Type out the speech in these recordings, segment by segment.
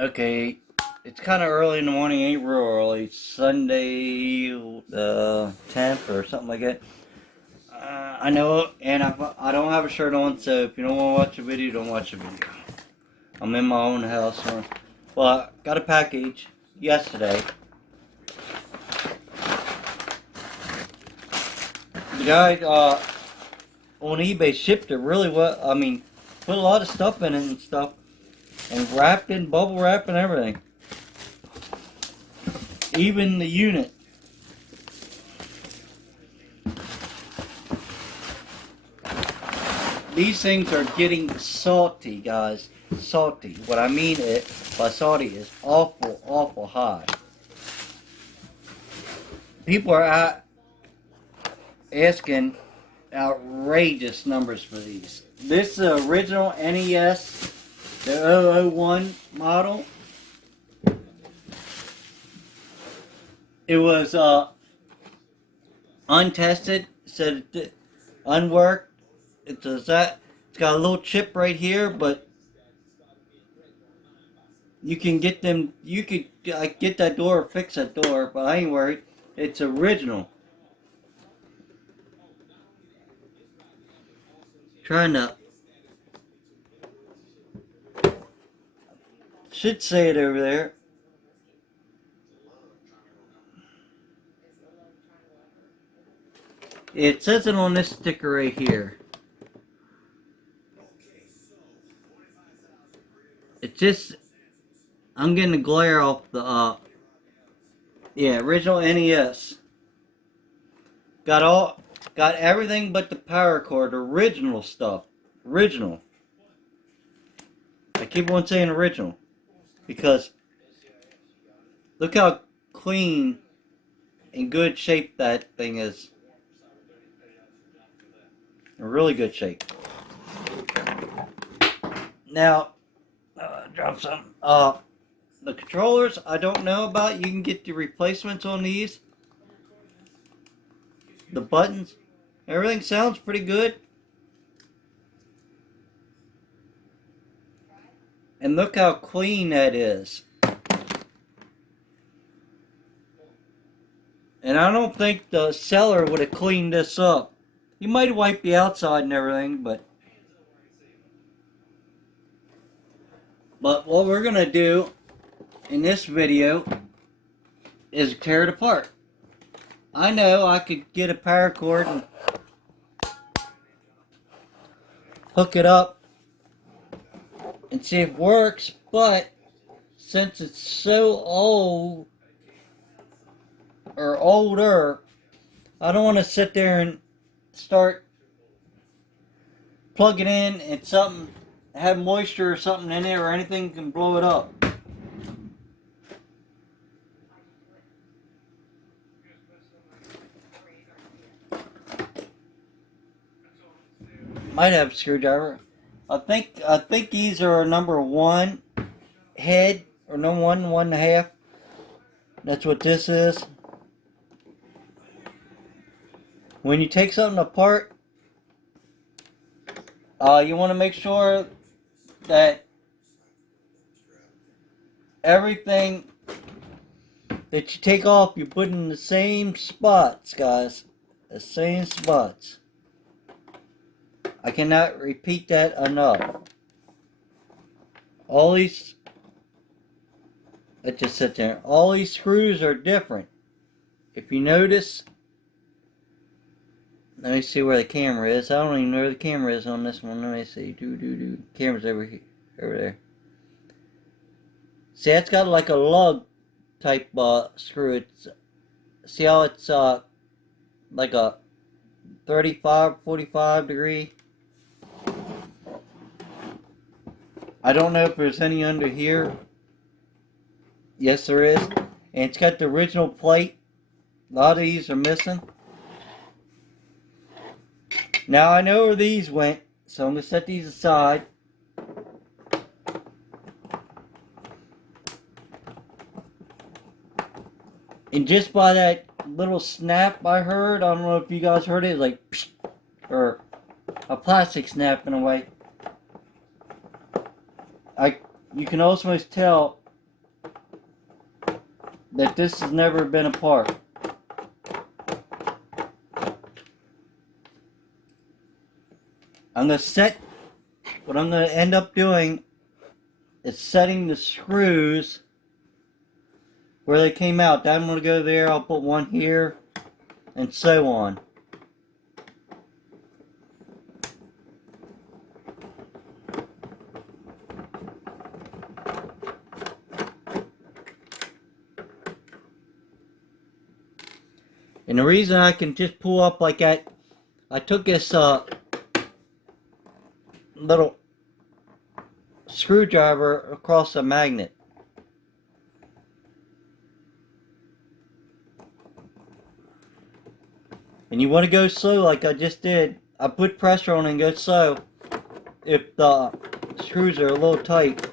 Okay, it's kind of early in the morning, ain't real early. Sunday the 10th or something like that. I know, and I don't have a shirt on, so if you don't want to watch the video, don't watch the video. I'm in my own house. Well, I got a package yesterday. The guy on eBay shipped it really well. I mean, put a lot of stuff in it and stuff, and wrapped in bubble wrap and everything. Even the unit. These things are getting salty, guys. Salty. What I mean by salty is awful, awful high. People are asking outrageous numbers for these. This is the original NES, the 001 model. It was untested, said it unworked. It's got a little chip right here, but you can get them. You could get that door, fix that door, but I ain't worried. It's original. Trying to should say it over there. It says it on this sticker right here. It's just, I'm getting the glare off the, original NES. Got everything but the power cord, original stuff. Original. I keep on saying original. Because, look how clean and good shape that thing is. In really good shape. Now, drop some. The controllers, I don't know about. You can get the replacements on these. The buttons, everything sounds pretty good. And look how clean that is. And I don't think the seller would have cleaned this up. You might have wiped the outside and everything, but what we're going to do in this video is tear it apart. I know I could get a power cord and hook it up and see if it works, but since it's so old or older, I don't want to sit there and start plugging in and something have moisture or something in there or anything can blow it up. Might have a screwdriver. I think these are number 1 head or number 1.5. That's what this is. When you take something apart, you want to make sure that everything that you take off, you put in the same spots, guys. The same spots. I cannot repeat that enough. All these, let's just sit there. All these screws are different. If you notice, let me see where the camera is. I don't even know where the camera is on this one. Let me see. Camera's over here, over there. See, that's got like a lug type screw. It's, see how it's like a 35, 45 degree. I don't know if there's any under here. Yes, there is. And it's got the original plate. A lot of these are missing. Now I know where these went, so I'm going to set these aside. And just by that little snap I heard, I don't know if you guys heard it, like, psh, or a plastic snapping away. You can almost tell that this has never been apart. I'm going to set, what I'm going to end up doing is setting the screws where they came out. I'm going to go there, I'll put one here, and so on. And the reason I can just pull up like that, I took this little screwdriver across a magnet. And you want to go slow like I just did. I put pressure on it and go slow if the screws are a little tight.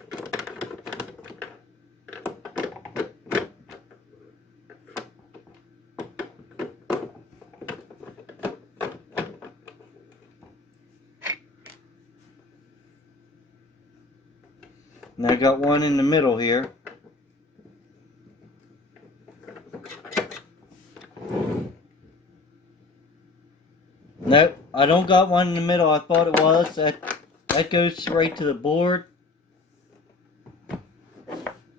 And I got one in the middle here. Nope, I don't got one in the middle. I thought it was. That goes right to the board.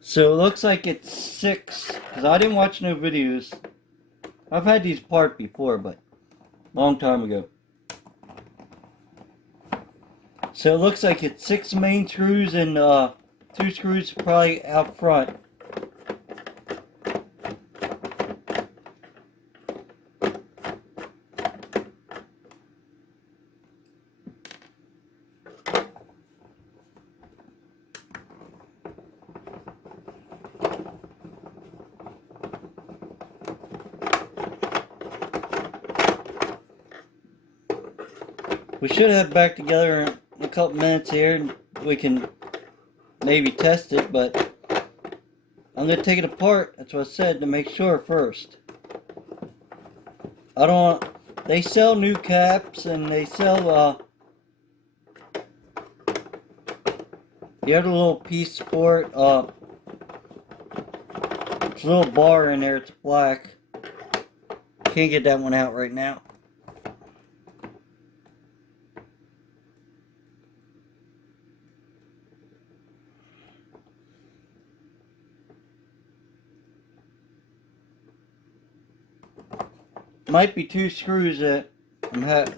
So it looks like it's 6, because I didn't watch no videos. I've had these apart before, but long time ago. So it looks like it's 6 main screws and 2 screws probably out front. We should have back together in a couple minutes here and we can maybe test it, but I'm going to take it apart, that's what I said, to make sure first. I don't, they sell new caps and they sell the other little piece for it, it's a little bar in there, it's black. Can't get that one out right now. Might be 2 screws that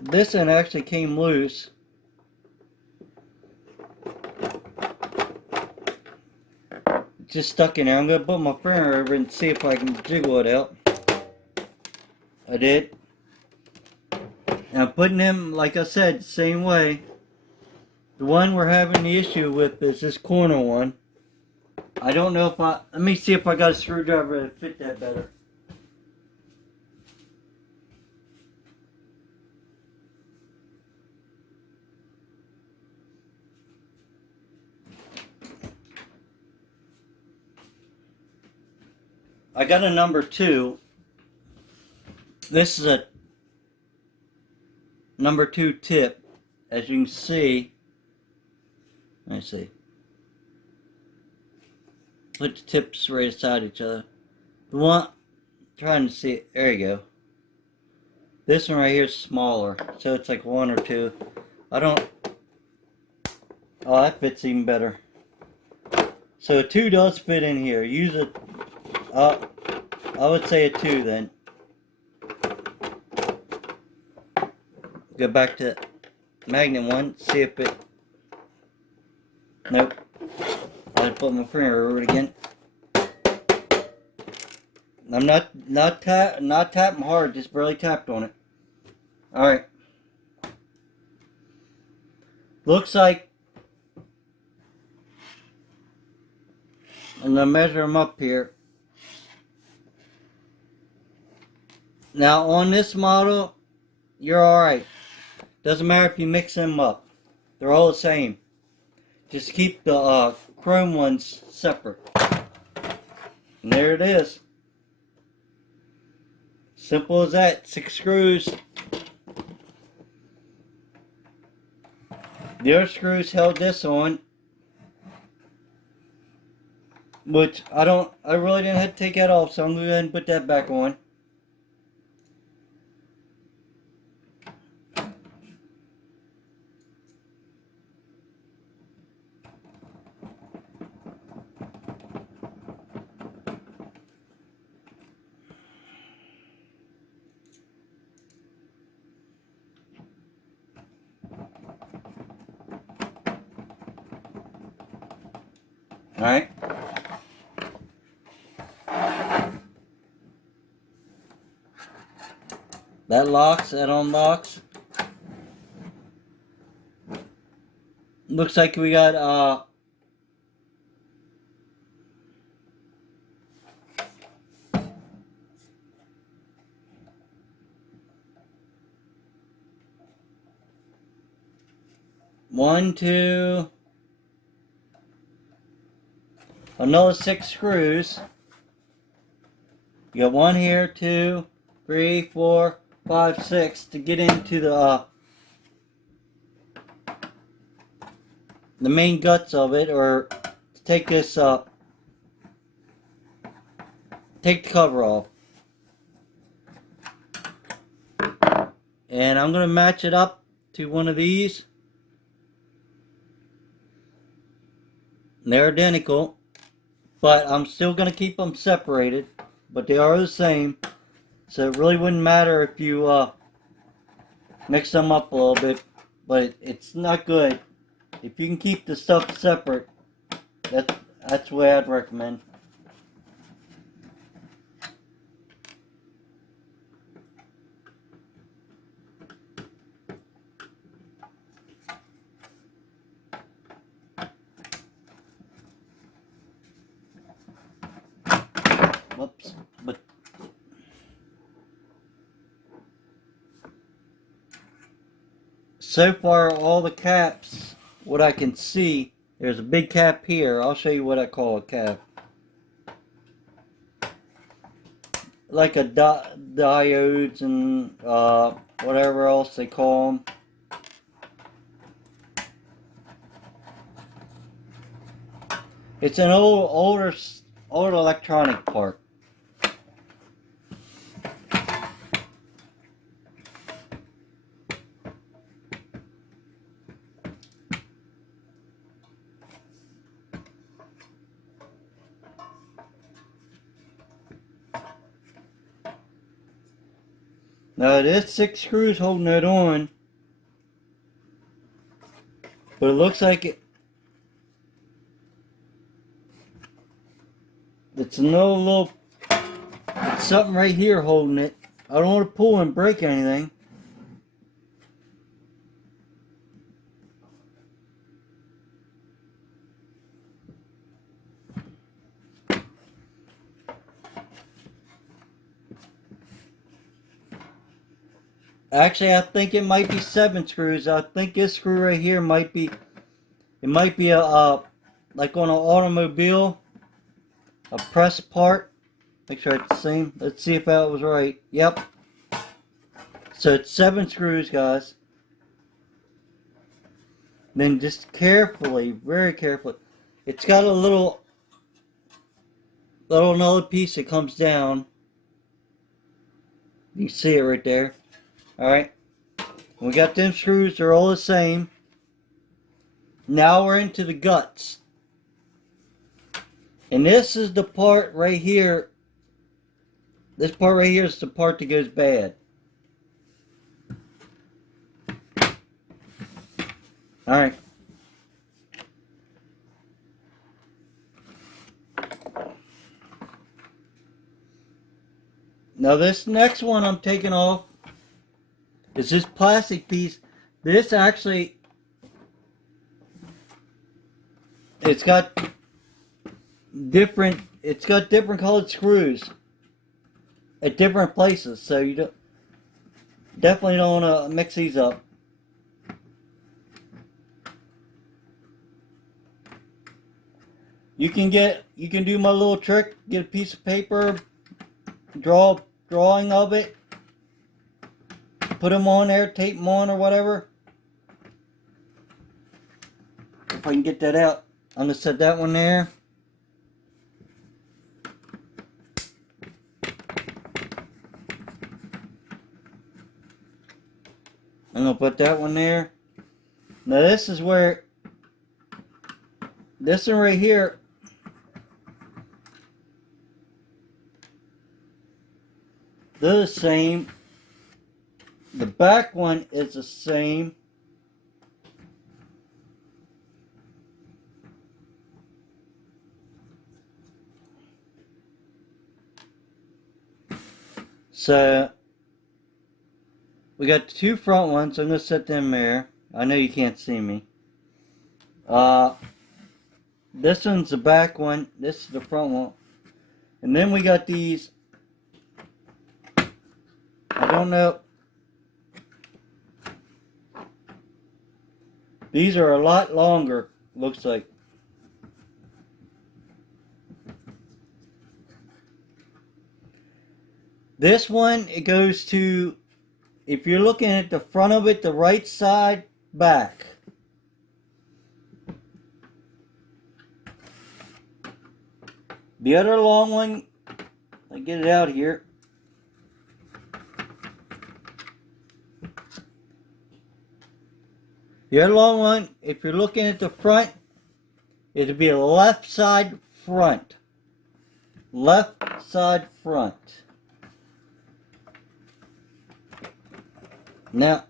this one actually came loose. Just stuck in there. I'm gonna put my finger over and see if I can jiggle it out. I did. And I'm putting them, like I said, same way. The one we're having the issue with is this corner one. I don't know if let me see if I got a screwdriver that fit that better. I got a number 2. This is a number 2 tip. As you can see, let me see. Put the tips right beside each other. The one, trying to see it, there you go. This one right here is smaller, so it's like 1 or 2. I don't, oh, that fits even better. So a 2 does fit in here. Use a, I would say a 2 then. Go back to magnet one, see if it, nope. I'll put my finger over it again. I'm not tapping hard, just barely tapped on it. Alright. Looks like I'm gonna measure them up here. Now on this model, you're alright. Doesn't matter if you mix them up. They're all the same. Just keep the chrome ones separate. And there it is. Simple as that. 6 screws. The other screws held this on. which I really didn't have to take that off, so I'm going to go ahead and put that back on. Alright. That locks, that unlocks. Looks like we got 1, 2, another 6 screws. You got 1 here, 2, 3, 4, 5, 6 to get into the main guts of it, or to take this take the cover off. And I'm going to match it up to one of these. And they're identical, but I'm still going to keep them separated, but they are the same. So it really wouldn't matter if you mix them up a little bit, but it's not good. If you can keep the stuff separate, that's the way I'd recommend. Whoops, but so far all the caps, what I can see, there's a big cap here. I'll show you what I call a cap. Like a diodes and whatever else they call them. It's an older electronic part. Now there's 6 screws holding it on, but it looks like it's another little, it's something right here holding it. I don't want to pull and break anything. Actually, I think it might be 7 screws. I think this screw right here might be, it might be a like on an automobile, a press part. Make sure it's the same. Let's see if that was right. Yep. So it's 7 screws, guys. Then just carefully, very carefully. It's got a little another piece that comes down. You see it right there. Alright. We got them screws, they're all the same. Now we're into the guts. And this is the part right here. This part right here is the part that goes bad. Alright. Now this next one I'm taking off is this plastic piece. This actually, it's got different colored screws at different places, so you definitely don't want to mix these up. You can do my little trick, get a piece of paper, draw a drawing of it, put them on there, tape them on or whatever. If I can get that out, I'm going to set that one there. I'm going to put that one there. Now this is where, this one right here, they're the same. The back one is the same. So we got the two front ones. I'm going to set them there. I know you can't see me. This one's the back one. This is the front one. And then we got these. I don't know. These are a lot longer, looks like. This one, it goes to, if you're looking at the front of it, the right side back. The other long one, let me get it out here. The other long one, if you're looking at the front, it'll be a left side front. Left side front. Now,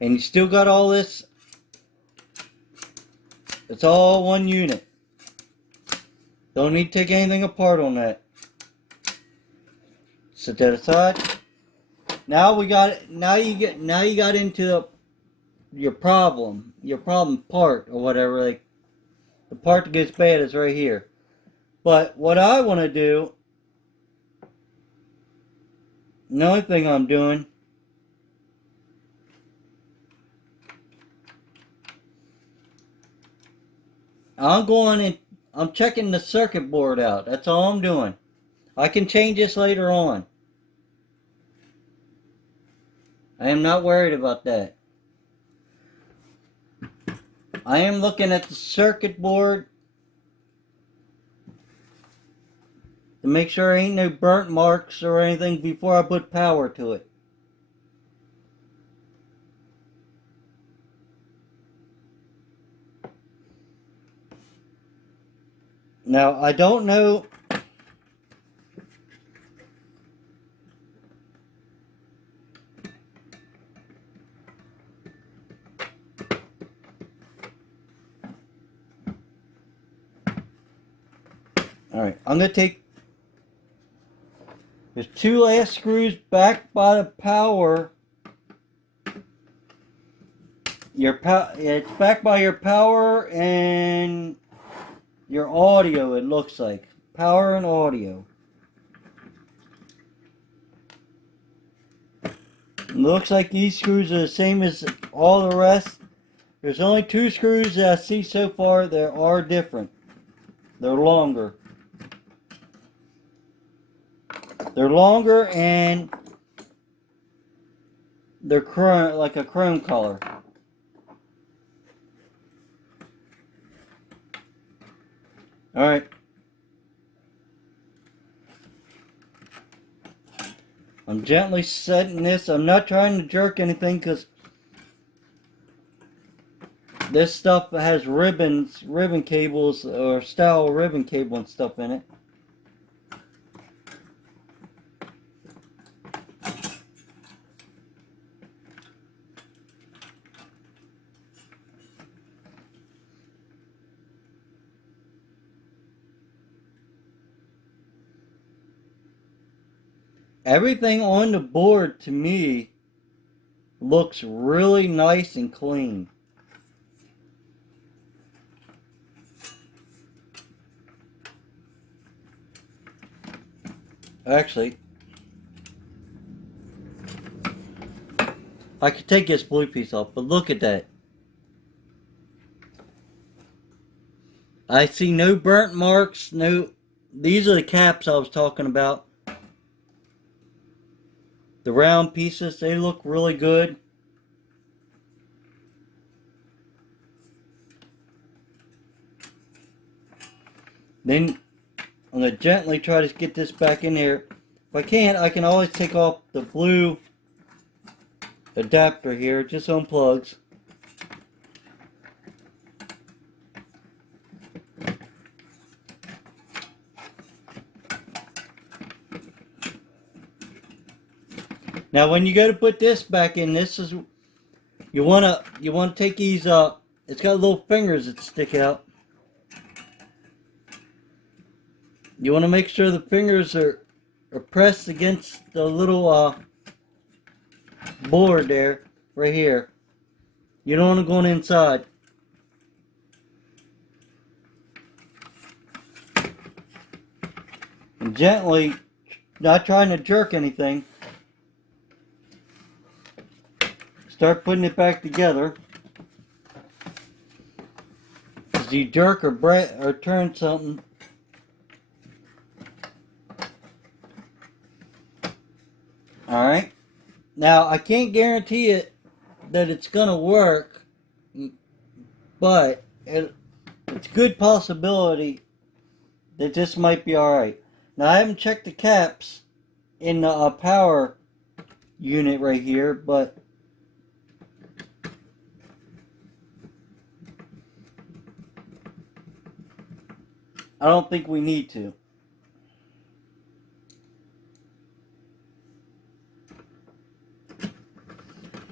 and you still got all this. It's all one unit. Don't need to take anything apart on that. Set that aside. Now we got it. Now you got into your problem part or whatever. Like the part that gets bad is right here. But what I want to do, the only thing I'm doing, I'm going and I'm checking the circuit board out. That's all I'm doing. I can change this later on. I am not worried about that. I am looking at the circuit board to make sure there ain't no burnt marks or anything before I put power to it. Now, I don't know. Alright, I'm going to take, there's two last screws back by the power. It's back by your power and your audio, it looks like. Power and audio. It looks like these screws are the same as all the rest. There's only two screws that I see so far that are different. They're longer. They're longer and they're like a chrome color. Alright. I'm gently setting this. I'm not trying to jerk anything because this stuff has ribbon cables or style ribbon cable and stuff in it. Everything on the board to me looks really nice and clean. Actually, I could take this blue piece off, but look at that. I see no burnt marks, these are the caps I was talking about. The round pieces, they look really good. Then I'm going to gently try to get this back in here. If I can't, I can always take off the blue adapter here. It just unplugs. Now when you go to put this back in, this is you wanna take these it's got little fingers that stick out. You wanna make sure the fingers are pressed against the little board there, right here. You don't wanna go inside. And gently, not trying to jerk anything. Start putting it back together. As you jerk or turn something, alright. Now, I can't guarantee it that it's going to work, but it's a good possibility that this might be alright. Now, I haven't checked the caps in the power unit right here, but I don't think we need to.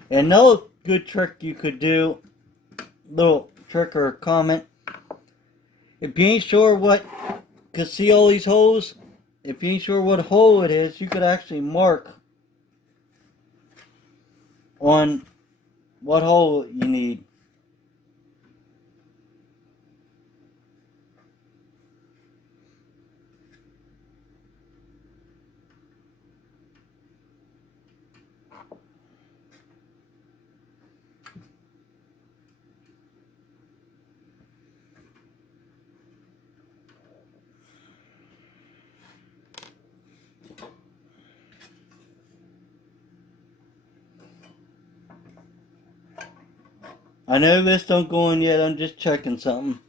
And another good trick you could do, little trick or comment, if you ain't sure what, cause see all these holes, if you ain't sure what hole it is, you could actually mark on what hole you need. I know this don't go in yet, I'm just checking something.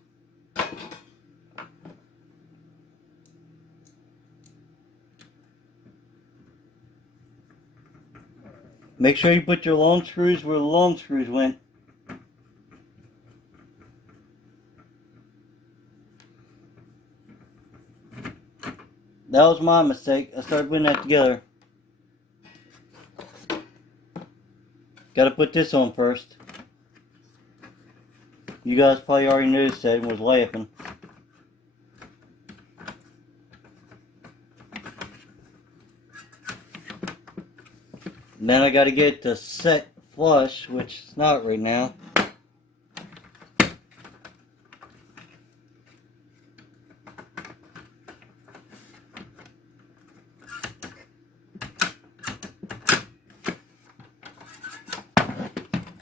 Make sure you put your long screws where the long screws went. That was my mistake. I started putting that together. Gotta put this on first. You guys probably already noticed that and was laughing. And then I gotta get it to set flush, which it's not right now.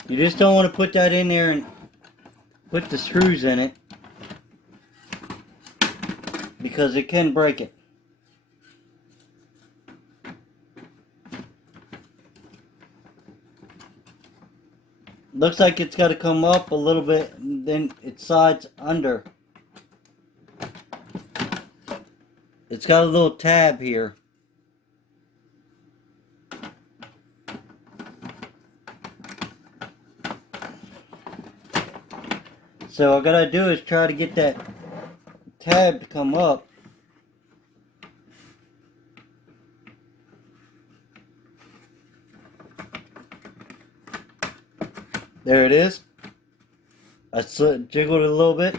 You just don't want to put that in there and put the screws in it, because it can break it. Looks like it's got to come up a little bit, and then it slides under. It's got a little tab here. So all I gotta do is try to get that tab to come up. There it is. I jiggled it a little bit.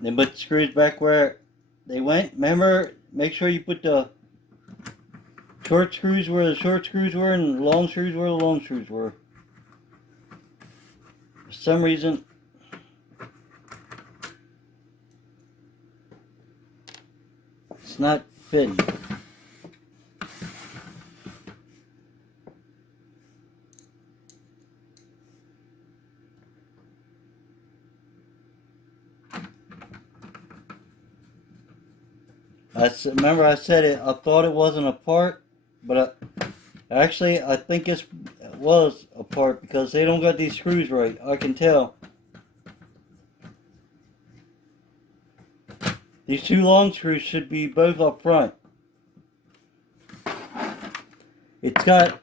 Then put the screws back where they went. Remember, make sure you put the short screws where the short screws were and the long screws where the long screws were. For some reason, it's not fitting. remember I said it. I thought it wasn't a part, but actually I think it was a part because they don't got these screws right. I can tell. These two long screws should be both up front. It's got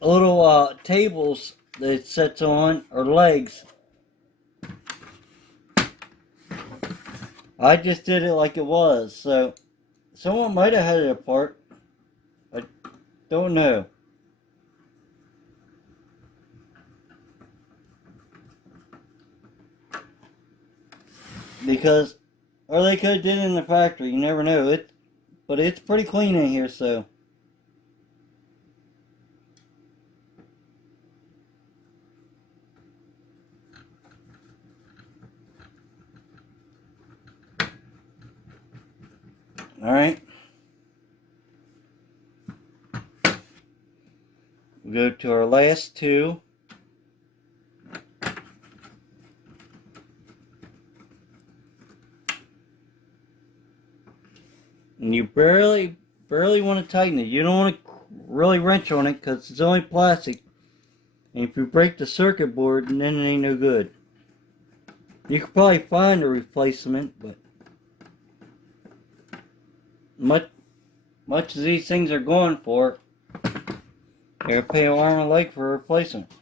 little tables that it sets on, or legs. I just did it like it was, so someone might have had it apart. I don't know. Because, or they could have did it in the factory, you never know. But it's pretty clean in here, so. Alright. We'll go to our last two. And you barely want to tighten it. You don't want to really wrench on it because it's only plastic. And if you break the circuit board, then it ain't no good. You could probably find a replacement, but much as these things are going for, you're gonna pay an arm and a leg for a replacement.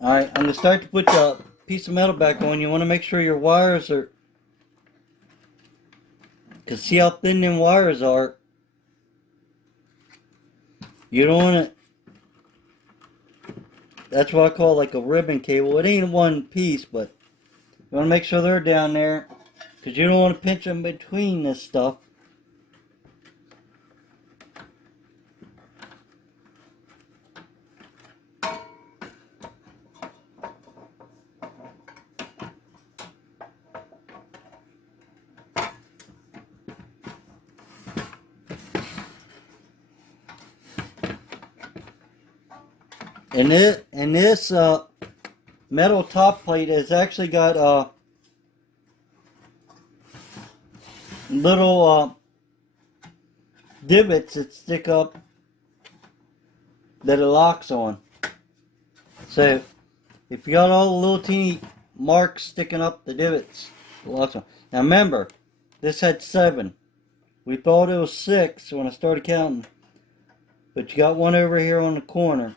Alright, I'm gonna start to put the piece of metal back on. You want to make sure your wires are, because see how thin them wires are. You don't want to, that's what I call like a ribbon cable. It ain't one piece, but you want to make sure they're down there, because you don't want to pinch them between this stuff. And this metal top plate has actually got little divots that stick up that it locks on. So if you got all the little teeny marks sticking up the divots, it locks on. Now remember, this had 7. We thought it was 6 when I started counting, but you got one over here on the corner.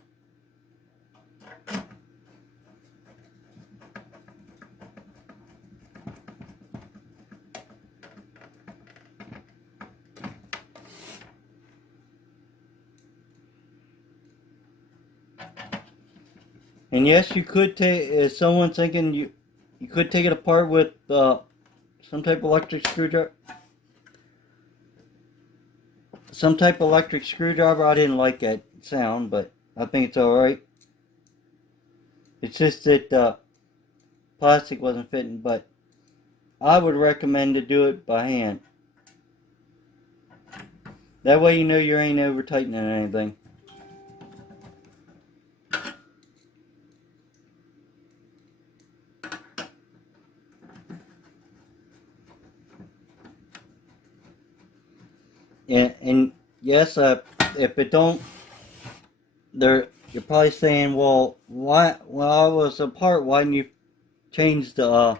And yes, you could take, if someone's thinking you could take it apart with some type of electric screwdriver. Some type of electric screwdriver. I didn't like that sound, but I think it's alright. It's just that plastic wasn't fitting, but I would recommend to do it by hand. That way you know you ain't over tightening anything. And yes, if it don't, you're probably saying, well, why? Well, I was apart. Why didn't you change the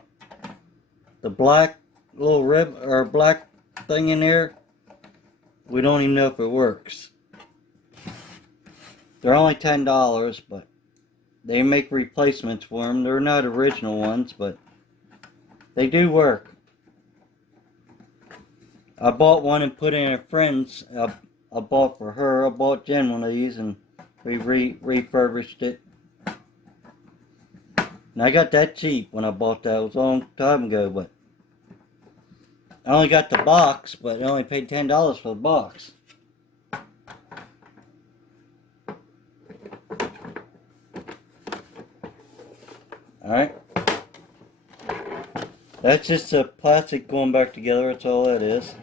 black little rib or black thing in there? We don't even know if it works. They're only $10, but they make replacements for them. They're not original ones, but they do work. I bought one and put in a friend's. I bought for her. I bought Jen one of these and we refurbished it. And I got that cheap when I bought that. It was a long time ago, but I only got the box, but I only paid $10 for the box. Alright. That's just the plastic going back together. That's all that is.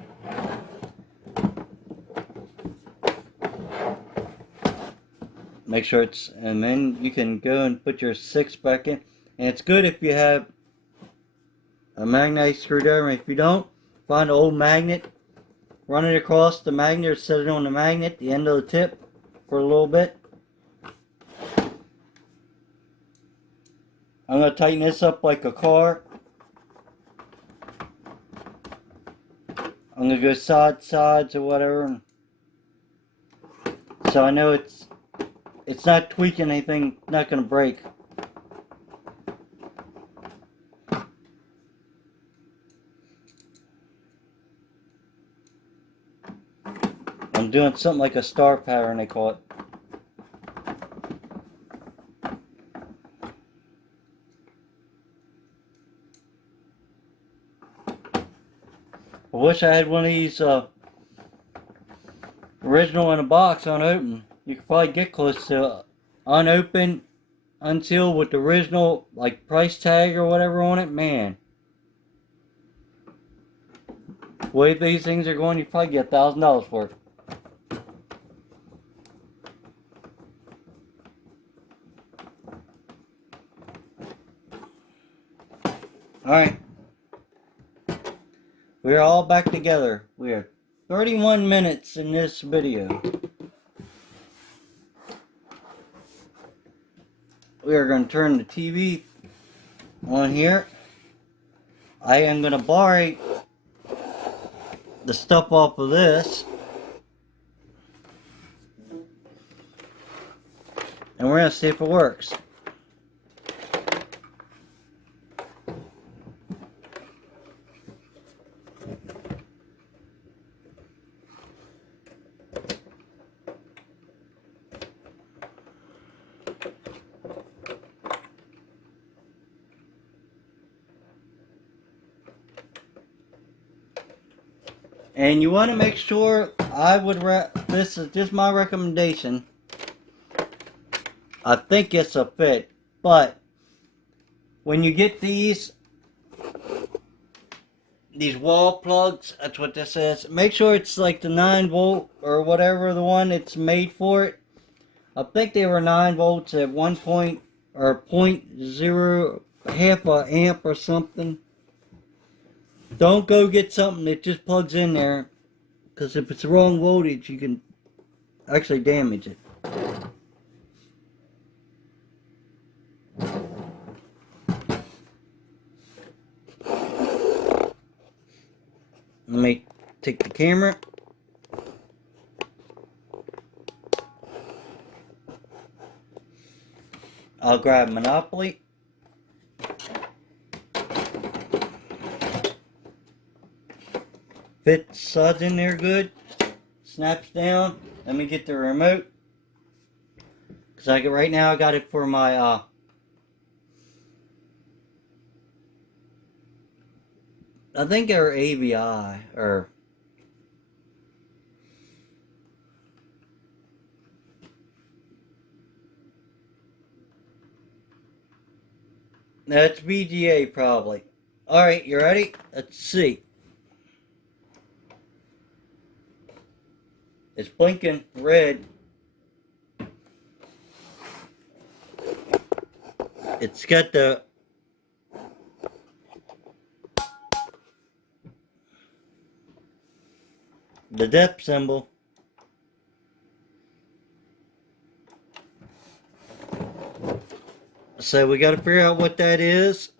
Make sure it's, and then you can go and put your 6 back in. And it's good if you have a magnetic screwdriver. If you don't, find an old magnet, run it across the magnet or set it on the magnet, the end of the tip, for a little bit. I'm going to tighten this up like a car. I'm going to go sides or whatever. So I know it's not tweaking anything, not going to break. I'm doing something like a star pattern, they call it. I wish I had one of these original in a box unopened. You could probably get close to unopened, unsealed with the original like price tag or whatever on it. Man, the way these things are going, you probably get $1,000 for it. Alright. We're all back together. We are 31 minutes in this video. We are going to turn the TV on here. I am going to borrow the stuff off of this. And we're going to see if it works. And you want to make sure, this is just my recommendation. I think it's a fit, but when you get these wall plugs, that's what this is. Make sure it's like the 9-volt or whatever the one it's made for it. I think they were 9 volts at 1 point or 0.0, half a amp or something. Don't go get something that just plugs in there, because if it's the wrong voltage, you can actually damage it. Let me take the camera. I'll grab Monopoly. Fits suds in there good. Snaps down. Let me get the remote. Because right now I got it for my I think they're AVI or that's VGA probably. Alright, you ready? Let's see. It's blinking red. It's got the depth symbol. So we got to figure out what that is,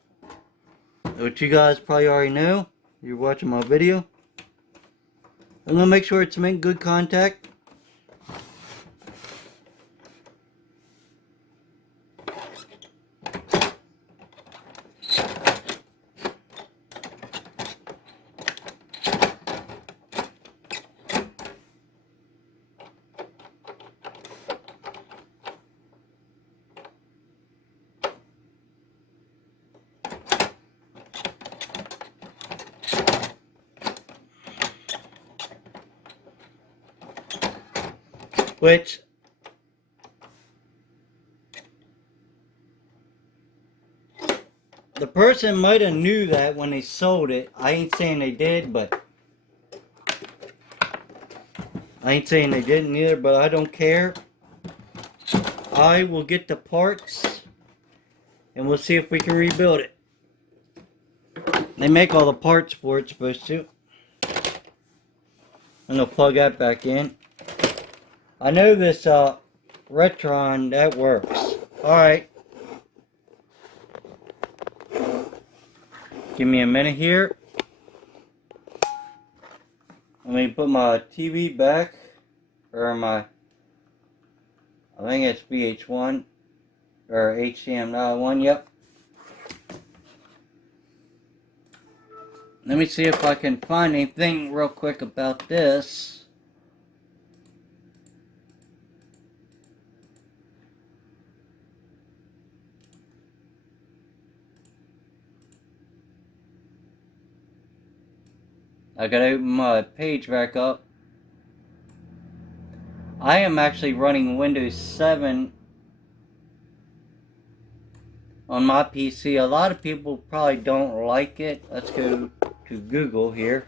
which you guys probably already know. You're watching my video. I'm going to make sure it's in good contact. Which the person might have knew that when they sold it. I ain't saying they did, but I ain't saying they didn't either, but I don't care. I will get the parts and we'll see if we can rebuild it. They make all the parts for it, supposed to. I'm gonna plug that back in. I know this Retron, that works. Alright. Give me a minute here. Let me put my TV back. Or my, I think it's VH1. Or HDMI1, yep. Let me see if I can find anything real quick about this. I gotta open my page back up. I am actually running Windows 7 on my PC. A lot of people probably don't like it. Let's go to Google here.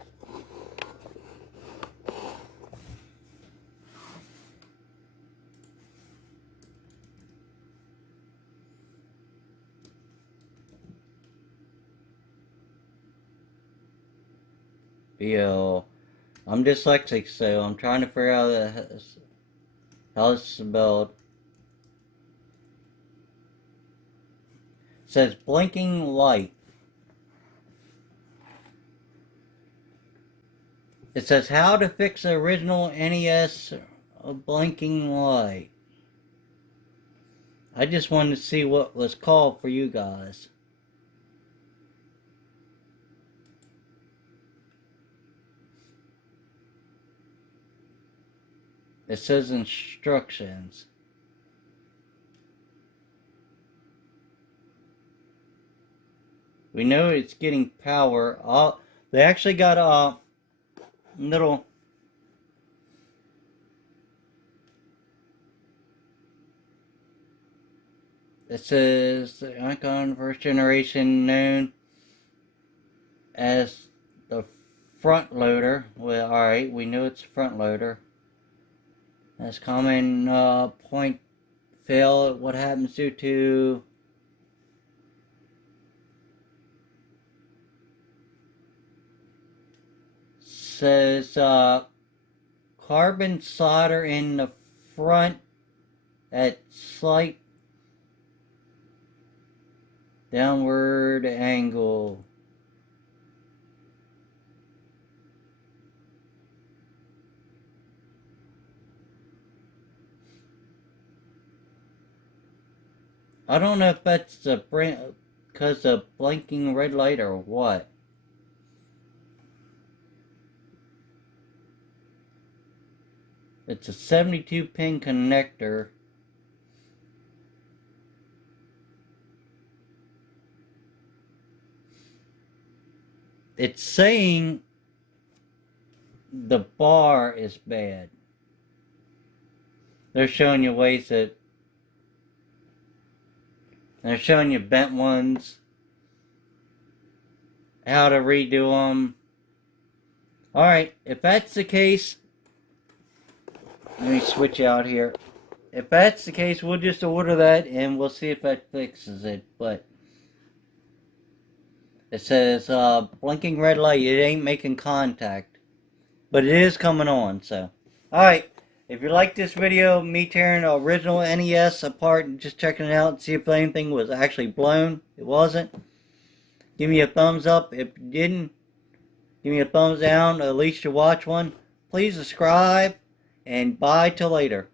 I'm dyslexic, so I'm trying to figure out how it's spelled. It says blinking light. It says how to fix the original NES blinking light. I just wanted to see what was called for you guys. It says instructions. We know it's getting power. They actually got a little. It says the icon first generation known as the front loader. Well, alright, we know it's a front loader. As common point fail, what happens due to says carbon solder in the front at slight downward angle. I don't know if that's the because of blinking red light or what. It's a 72 pin connector. It's saying the bar is bad. They're showing you ways that they're showing you bent ones, how to redo them. Alright, if that's the case, let me switch out here. If that's the case, we'll just order that and we'll see if that fixes it. But it says blinking red light, it ain't making contact. But it is coming on, so. Alright, if you like this video, me tearing the original NES apart and just checking it out and see if anything was actually blown. It wasn't. Give me a thumbs up. If you didn't, give me a thumbs down. At least you watch one. Please subscribe and bye till later.